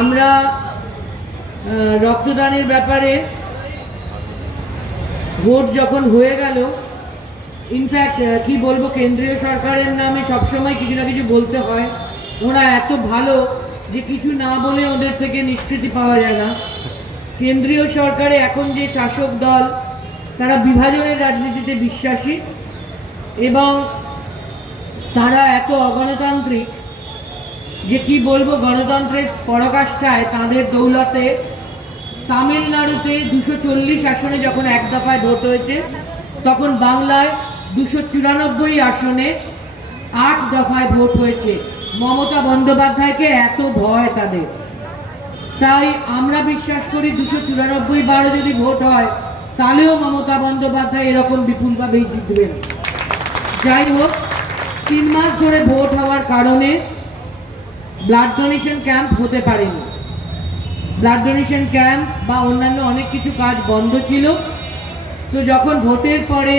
আমরা রক্তদানের ব্যাপারে ভোট যখন হয়ে গেল, ইনফ্যাক্ট কি বলবো, কেন্দ্রীয় সরকারের নামে সবসময় কিছু না কিছু বলতে হয়। ওরা এত ভালো যে কিছু না বলে ওদের থেকে নিষ্কৃতি পাওয়া যায় না। কেন্দ্রীয় সরকারে এখন যে শাসক দল, তারা বিভাজনের রাজনীতিতে বিশ্বাসী এবং তারা এত অগণতান্ত্রিক যে কি বলবো, গণতন্ত্রের পরাকাষ্ঠায় তাদের দৌলতে তামিলনাড়ুতে 240 আসনে যখন এক দফায় ভোট হয়েছে, তখন বাংলায় 294 আসনে 8 দফায় ভোট হয়েছে। মমতা বন্দ্যোপাধ্যায়কে এত ভয় তাদের। তাই আমরা বিশ্বাস করি 294 বারও যদি ভোট হয়, তাহলেও মমতা বন্দ্যোপাধ্যায় এরকম বিপুলভাবেই জিতবেন। যাই হোক, 3 মাস ধরে ভোট হওয়ার কারণে ব্লাড ডোনেশন ক্যাম্প হতে পারেনি। ব্লাড ডোনেশন ক্যাম্প বা অন্যান্য অনেক কিছু কাজ বন্ধ ছিল। তো যখন ভোটের পরে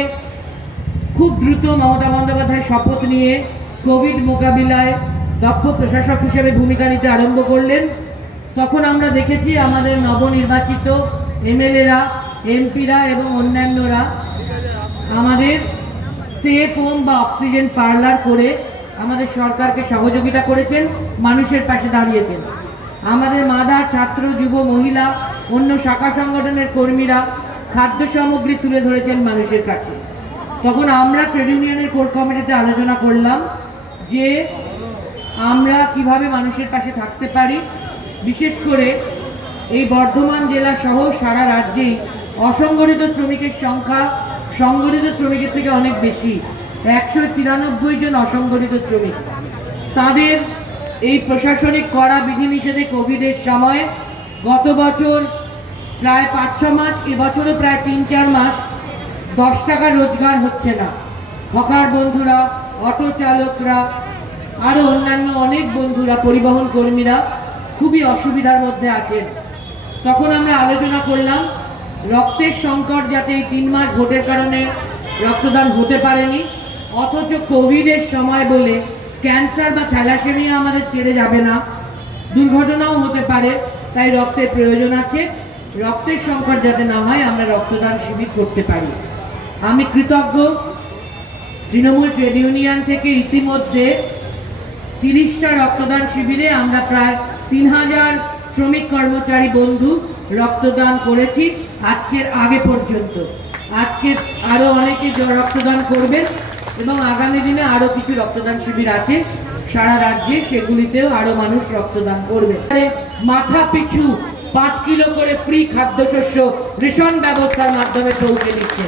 খুব দ্রুত মমতা বন্দ্যোপাধ্যায় শপথ নিয়ে কোভিড মোকাবিলায় দক্ষ প্রশাসক হিসেবে ভূমিকা নিতে আরম্ভ করলেন, তখন আমরা দেখেছি আমাদের নবনির্বাচিত এমএলএরা, এমপিরা এবং অন্যান্যরা আমাদের সেফ হোম বা অক্সিজেন পার্লার করে আমাদের সরকারকে সহযোগিতা করেছেন, মানুষের পাশে দাঁড়িয়েছেন। আমাদের মাদার, ছাত্র, যুব, মহিলা, অন্য শাখা সংগঠনের কর্মীরা খাদ্য সামগ্রী তুলে ধরেছেন মানুষের কাছে। তখন আমরা ট্রেড ইউনিয়নের কোর কমিটিতে আলোচনা করলাম যে আমরা কিভাবে মানুষের পাশে থাকতে পারি। বিশেষ করে এই বর্ধমান জেলা সহ সারা রাজ্যেই অসংগঠিত শ্রমিকের সংখ্যা সংগঠিত শ্রমিকের থেকে অনেক বেশি, 193 জন অসংগঠিত শ্রমিক। তাদের এই প্রশাসনিক কড়া বিধিনিষেধে কোভিডের সময় গত বছর প্রায় 5-6 মাস, এবছরও প্রায় 3-4 মাস 10 টাকা রোজগার হচ্ছে না। হকার বন্ধুরা, অটো চালকরা, আরও অন্যান্য অনেক বন্ধুরা, পরিবহন কর্মীরা খুবই অসুবিধার মধ্যে আছেন। তখন আমরা আলোচনা করলাম রক্তের সংকট, যাতে এই 3 মাস ভোটের কারণে রক্তদান হতে পারেনি, অথচ কোভিডের সময় বলে ক্যান্সার বা থ্যালাসেমিয়া আমাদের ছেড়ে যাবে না, দুর্ঘটনাও হতে পারে, তাই রক্তের প্রয়োজন আছে। রক্তের সংকট যাতে না হয়, আমরা রক্তদান শিবির করতে পারি। আমি কৃতজ্ঞ, তৃণমূল ট্রেড ইউনিয়ন থেকে ইতিমধ্যে 30টা রক্তদান শিবিরে আমরা প্রায় 3000 শ্রমিক কর্মচারী বন্ধু রক্তদান করেছি আজকের আগে পর্যন্ত। আজকে আরও অনেকে রক্তদান করবেন এবং আগামী দিনে আরও কিছু রক্তদান শিবির আছে সারা রাজ্যে, সেগুলিতেও আরও মানুষ রক্তদান করবে। মাথা পিছু 5 কিলো করে ফ্রি খাদ্যশস্য রেশন ব্যবস্থার মাধ্যমে পৌঁছে দিচ্ছে।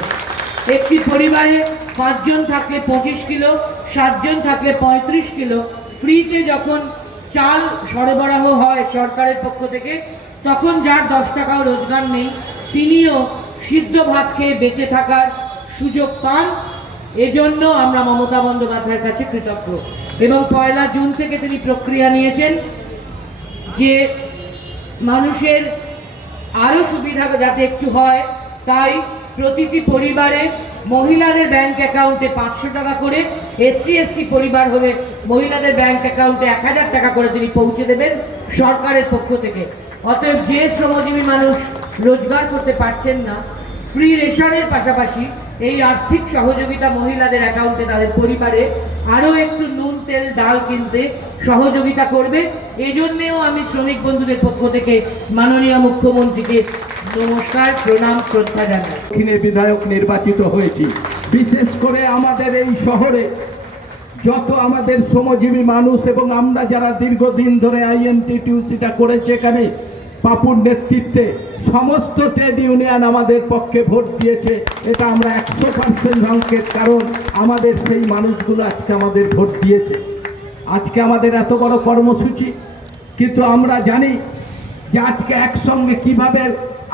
একটি পরিবারে 5 জন থাকলে 25 কিলো, 7 জন থাকলে 35 কিলো ফ্রিতে যখন চাল সরবরাহ হয় সরকারের পক্ষ থেকে, তখন যার 10 টাকাও রোজগার নেই, তিনিও সিদ্ধ ভাত খেয়ে বেঁচে থাকার সুযোগ পান। এজন্য আমরা মমতা বন্দ্যোপাধ্যায়ের কাছে কৃতজ্ঞ। এবং 1 জুন থেকে তিনি প্রক্রিয়া নিয়েছেন যে মানুষের আরও সুবিধা যাতে একটু হয়, তাই প্রতিটি পরিবারে মহিলাদের ব্যাংক অ্যাকাউন্টে 500 টাকা করে, SC ST পরিবার হলে মহিলাদের ব্যাংক অ্যাকাউন্টে 1000 টাকা করে তিনি পৌঁছে দেবেন সরকারের পক্ষ থেকে। অতএব যে শ্রমজীবী মানুষ রোজগার করতে পারছেন না, ফ্রি রেশনের পাশাপাশি এই আর্থিক সহযোগিতা মহিলাদের অ্যাকাউন্টে তাদের পরিবারে আরও একটু নুন, তেল, ডাল কিনতে সহযোগিতা করবে। এজন্যেও আমি শ্রমিক বন্ধুদের পক্ষ থেকে মাননীয় মুখ্যমন্ত্রীকে নমস্কার, প্রণাম, শ্রদ্ধা জানাই। দক্ষিণে বিধায়ক নির্বাচিত হয়েছি। বিশেষ করে আমাদের এই শহরে যত আমাদের শ্রমজীবী মানুষ এবং আমরা যারা দীর্ঘদিন ধরে INTTUC-টা করেছে, এখানে পাপুর নেতৃত্বে সমস্ত ট্রেড ইউনিয়ন আমাদের পক্ষে ভোট দিয়েছে। এটা আমরা 100% সংকেত, কারণ আমাদের সেই মানুষগুলো আজকে আমাদের ভোট দিয়েছে। আজকে আমাদের এত বড় কর্মসূচি, কিন্তু আমরা জানি যে আজকে একসঙ্গে কিভাবে,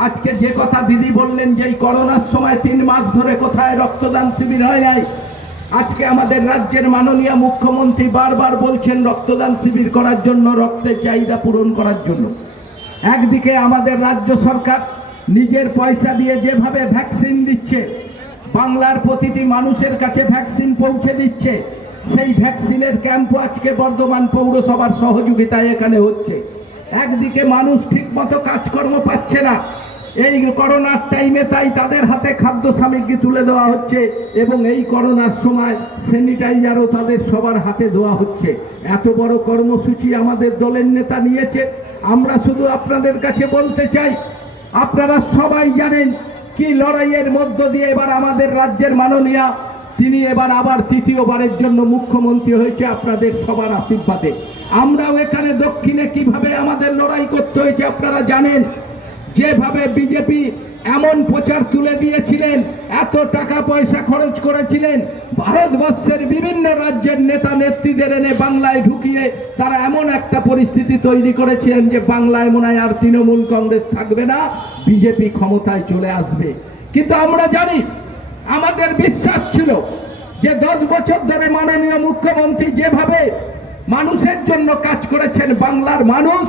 আজকে যে কথা দিদি বললেন যে এই করোনার সময় 3 মাস ধরে কোথায় রক্তদান শিবির হয় নাই, আজকে আমাদের রাজ্যের মাননীয় মুখ্যমন্ত্রী বারবার বলছেন রক্তদান শিবির করার জন্য, রক্তের চাহিদা পূরণ করার জন্য। একদিকে আমাদের রাজ্য সরকার নিজের পয়সা দিয়ে যেভাবে ভ্যাকসিন দিচ্ছে, বাংলার প্রতিটি মানুষের কাছে ভ্যাকসিন পৌঁছে দিচ্ছে, সেই ভ্যাকসিনের ক্যাম্পও আজকে বর্ধমান পৌরসভার সহযোগিতায় এখানে হচ্ছে। একদিকে মানুষ ঠিকমতো কাজকর্ম পাচ্ছে না, এই করোনার টাইমে তাই তাদের হাতে খাদ্য সামগ্রী তুলে দেওয়া হচ্ছে এবং এই করোনার সময় স্যানিটাইজারও তাদের সবার হাতে দেওয়া হচ্ছে। এত বড় কর্মসূচি আমাদের দলের নেতা নিয়েছে। আমরা শুধু আপনাদের কাছে বলতে চাই, আপনারা সবাই জানেন কি লড়াইয়ের মধ্য দিয়ে এবার আমাদের রাজ্যের মাননীয়া তিনি এবার আবার তৃতীয়বারের জন্য মুখ্যমন্ত্রী হয়েছে আপনাদের সবার আশীর্বাদে। আমরাও এখানে দক্ষিণে কিভাবে আমাদের লড়াই করতে হয়েছে আপনারা জানেন। যেভাবে বিজেপি এমন প্রচার তুলে দিয়েছিলেন, এত টাকা পয়সা খরচ করেছিলেন, ভারতবর্ষের বিভিন্ন রাজ্যের নেতা নেত্রীদের এনে বাংলায় ঢুকিয়ে তারা এমন একটা পরিস্থিতি তৈরি করেছিলেন যে বাংলায় মনে হয় আর তৃণমূল কংগ্রেস থাকবে না, বিজেপি ক্ষমতায় চলে আসবে। কিন্তু আমরা জানি, আমাদের বিশ্বাস ছিল যে 10 বছর ধরে মাননীয় মুখ্যমন্ত্রী যেভাবে মানুষের জন্য কাজ করেছেন, বাংলার মানুষ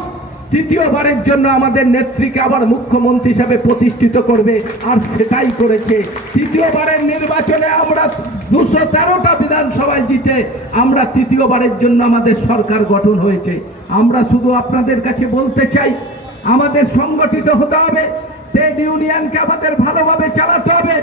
তৃতীয়বারের জন্য আমাদের নেত্রীকে আবার মুখ্যমন্ত্রী হিসেবে প্রতিষ্ঠিত করবে, আর সেটাই করেছে। তৃতীয়বারের নির্বাচনে আমরা 213টা বিধানসভায় জিতে আমরা তৃতীয়বারের জন্য আমাদের সরকার গঠন হয়েছে। আমরা শুধু আপনাদের কাছে বলতে চাই, আমাদের সংগঠিত হতে হবে, ট্রেড ইউনিয়নকে আমাদের ভালোভাবে চালাতে হবে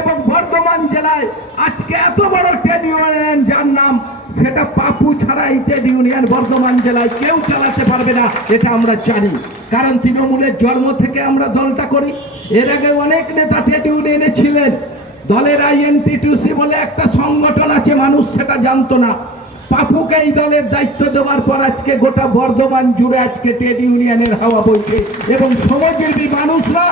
এবং বর্ধমান জেলায় আজকে এত বড় ট্রেড ইউনিয়ন যার নাম, সেটা পাপু ছাড়া এই ট্রেড ইউনিয়ন বর্ধমান জেলায় কেউ চালাতে পারবে না, এটা আমরা জানি। কারণ তৃণমূলের জন্ম থেকে আমরা দলটা করি। এর আগে অনেক নেতা ট্রেড ইউনিয়নে ছিলেন। দলের INTTUC বলে একটা সংগঠন আছে, মানুষ সেটা জানতো না। পাপুকে এই দলের দায়িত্ব দেওয়ার পর আজকে গোটা বর্ধমান জুড়ে আজকে ট্রেড ইউনিয়নের হাওয়া বইছে এবং শ্রমজীবী মানুষরা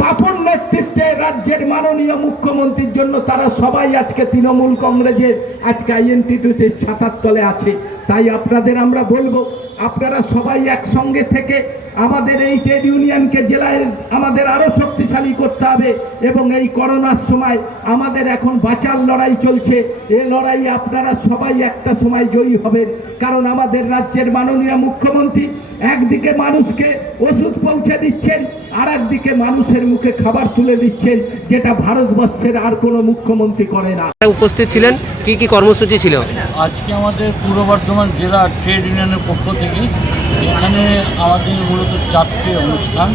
পাপুর নেতৃত্বে রাজ্যের মাননীয় মুখ্যমন্ত্রীর জন্য তারা সবাই আজকে তৃণমূল কংগ্রেসের আজকে INTTUCর ছাতার তলে আছে। তাই আপনাদের আমরা বলবো, আপনারা সবাই একসঙ্গে থেকে আমাদের এই ট্রেড ইউনিয়নকে জেলায় আমাদের আরো শক্তিশালী করতে হবে এবং এই করোনার সময় আমাদের এখন বাঁচার লড়াই চলছে। এই লড়াইয়ে আপনারা সবাই একটা সময় জয়ী হবেন, কারণ আমাদের রাজ্যের মাননীয় মুখ্যমন্ত্রী একদিকে মানুষকে ওষুধ পৌঁছে দিচ্ছেন, আর একদিকে মানুষের মুখে খাবার তুলে দিচ্ছেন, যেটা ভারতবর্ষের আর কোনো মুখ্যমন্ত্রী করে না। উপস্থিত ছিলেন, কি কি কর্মসূচি ছিল? আজকে আমাদের পূর্ব বর্ধমান জেলা ট্রেড ইউনিয়নের পক্ষ থেকে এখানে আমাদের মূলত 4টে অনুষ্ঠান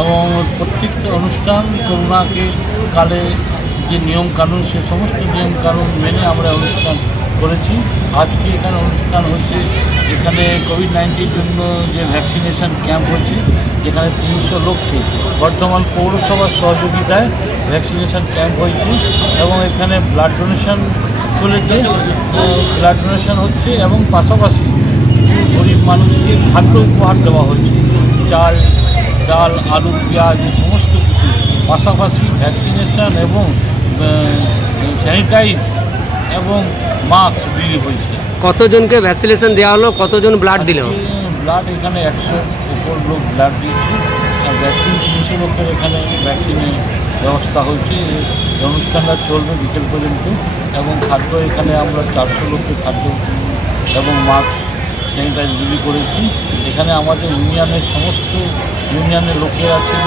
এবং প্রত্যেকটা অনুষ্ঠান করোনাকে কালে যে নিয়মকানুন, সে সমস্ত নিয়মকানুন মেনে আমরা অনুষ্ঠান করেছি। আজকে এখানে অনুষ্ঠান হচ্ছে, এখানে কোভিড-19 জন্য যে ভ্যাকসিনেশন ক্যাম্প হচ্ছে, যেখানে 300 লোককে বর্ধমান পৌরসভার সহযোগিতায় ভ্যাকসিনেশন ক্যাম্প হয়েছে এবং এখানে ব্লাড ডোনেশন চলেছে, ব্লাড ডোনেশন হচ্ছে এবং পাশাপাশি কিছু গরিব মানুষকে খাদ্য উপহার দেওয়া হচ্ছে, চাল, ডাল, আলু, পেঁয়াজ, এই সমস্ত কিছু। পাশাপাশি ভ্যাকসিনেশন এবং স্যানিটাইজ এবং মাস্ক বিলি হয়েছে। কতজনকে ভ্যাকসিনেশন দেওয়া হলো, কতজন ব্লাড দিল? ব্লাড এখানে 100 উপর লোক ব্লাড দিয়েছে, আর ভ্যাকসিন 300 লোকের এখানে ভ্যাকসিনের ব্যবস্থা হয়েছে। এই অনুষ্ঠানটা চলবে বিকেল পর্যন্ত এবং খাদ্য এখানে আমরা 400 লোককে খাদ্য এবং মাস্ক, স্যানিটাইজ বিলি করেছি। এখানে আমাদের ইউনিয়নের সমস্ত ইউনিয়নের লোকেরা ছিল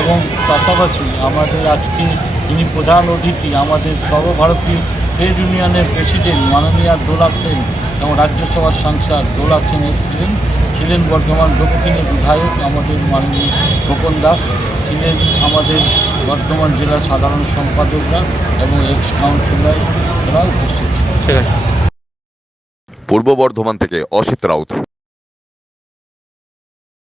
এবং পাশাপাশি আমাদের আজকে যিনি প্রধান অতিথি, আমাদের সর্বভারতীয় ট্রেড ইউনিয়নের প্রেসিডেন্ট মাননীয় দোলা সেন এবং রাজ্যসভার সাংসদ দোলা সেন ছিলেন বর্ধমান দক্ষিণের বিধায়ক আমাদের মাননীয় খোকন দাস, ছিলেন আমাদের বর্ধমান জেলার সাধারণ সম্পাদকরা এবং এক্স কাউন্সিলররা উপস্থিত ছিলেন। ঠিক আছে। পূর্ব বর্ধমান থেকে অসিত রাউত।